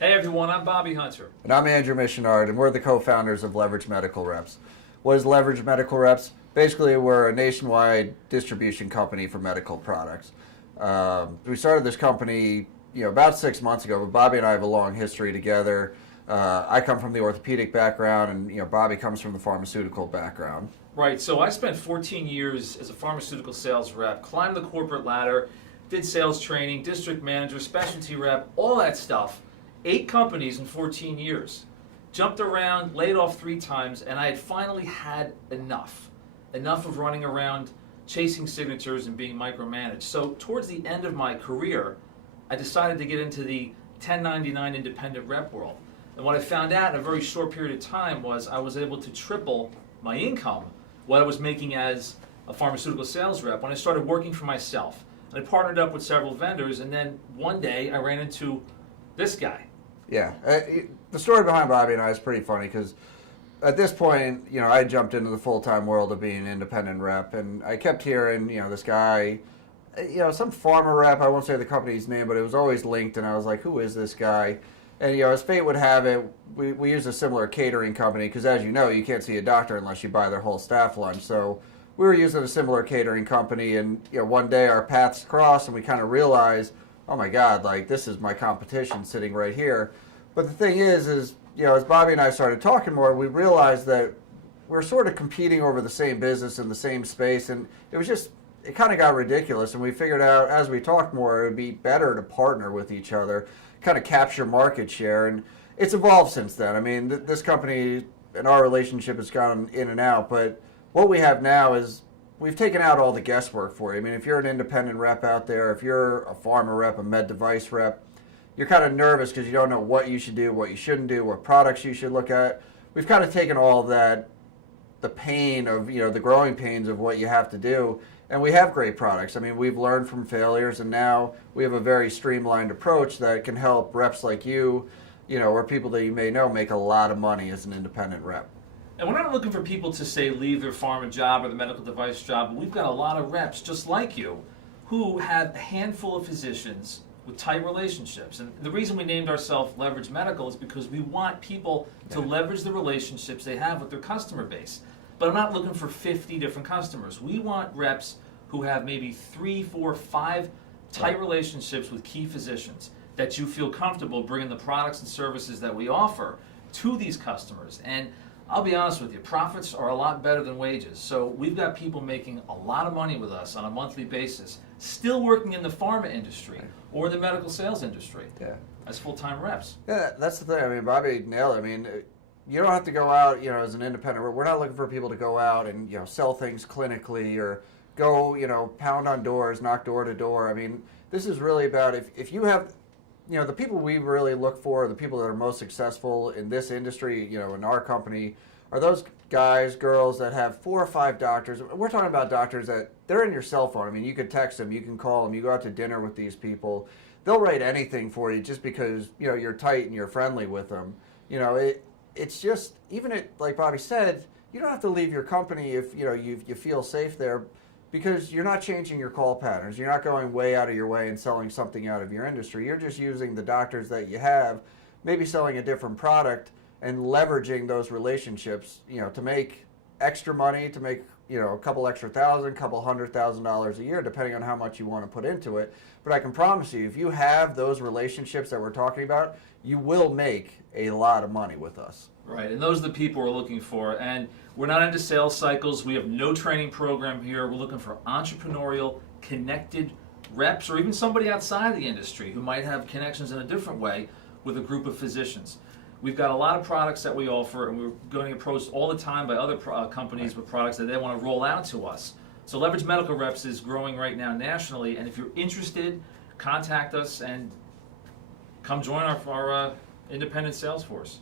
Hey everyone, I'm Bobby Hunter. And I'm Andrew Missionard, and we're the co-founders of Leverage Medical Reps. What is Leverage Medical Reps? Basically, we're a nationwide distribution company for medical products. We started this company, about 6 months ago, but Bobby and I have a long history together. I come from the orthopedic background, and Bobby comes from the pharmaceutical background. Right, so I spent 14 years as a pharmaceutical sales rep, climbed the corporate ladder, did sales training, district manager, specialty rep, all that stuff. 8 companies in 14 years. Jumped around, laid off 3 times, and I had finally had enough. Enough of running around chasing signatures and being micromanaged. So towards the end of my career, I decided to get into the 1099 independent rep world. And what I found out in a very short period of time was I was able to triple my income, what I was making as a pharmaceutical sales rep, when I started working for myself. And I partnered up with several vendors, and then one day I ran into this guy. Yeah, the story behind Bobby and I is pretty funny because at this point, I jumped into the full-time world of being an independent rep, and I kept hearing, this guy, some pharma rep, I won't say the company's name, but it was always linked, and I was like, who is this guy? And, as fate would have it, we use a similar catering company because, as you know, you can't see a doctor unless you buy their whole staff lunch. So we were using a similar catering company, and, one day our paths crossed, and we kind of realized, oh my God, this is my competition sitting right here. But the thing is, as Bobby and I started talking more, we realized that we're sort of competing over the same business in the same space, and it kind of got ridiculous, and we figured out as we talked more, it would be better to partner with each other, kind of capture market share, and it's evolved since then. I mean, this company and our relationship has gone in and out, but what we have now is we've taken out all the guesswork for you. I mean, if you're an independent rep out there, if you're a pharma rep, a med device rep, you're kind of nervous because you don't know what you should do, what you shouldn't do, what products you should look at. We've kind of taken all that, the pain of, the growing pains of what you have to do, and we have great products. I mean, we've learned from failures, and now we have a very streamlined approach that can help reps like you, or people that you may know make a lot of money as an independent rep. And we're not looking for people to say leave their pharma job or the medical device job, but we've got a lot of reps just like you who have a handful of physicians with tight relationships. And the reason we named ourselves Leverage Medical is because we want people to leverage the relationships they have with their customer base. But I'm not looking for 50 different customers. We want reps who have maybe 3, 4, 5 tight relationships with key physicians that you feel comfortable bringing the products and services that we offer to these customers. And I'll be honest with you, profits are a lot better than wages. So we've got people making a lot of money with us on a monthly basis, still working in the pharma industry or the medical sales industry as full-time reps. Yeah, that's the thing. I mean, Bobby nailed it. I mean, you don't have to go out, as an independent rep. We're not looking for people to go out and, sell things clinically or go, pound on doors, knock door to door. I mean, this is really about if you have, the people we really look for, the people that are most successful in this industry, in our company, are those guys, girls that have 4 or 5 doctors. We're talking about doctors that they're in your cell phone. I mean, you could text them, you can call them, you go out to dinner with these people. They'll write anything for you just because, you're tight and you're friendly with them. It's just, like Bobby said, you don't have to leave your company if, you feel safe there, because you're not changing your call patterns. You're not going way out of your way and selling something out of your industry. You're just using the doctors that you have, maybe selling a different product and leveraging those relationships, to make extra money, to make, a couple extra thousand, couple $100,000 a year, depending on how much you want to put into it. But I can promise you, if you have those relationships that we're talking about, you will make a lot of money with us. Right, and those are the people we're looking for. And we're not into sales cycles. We have no training program here. We're looking for entrepreneurial, connected reps, or even somebody outside the industry who might have connections in a different way with a group of physicians. We've got a lot of products that we offer, and we're getting approached all the time by other companies with products that they want to roll out to us. So Leverage Medical Reps is growing right now nationally, and if you're interested, contact us and come join our independent sales force.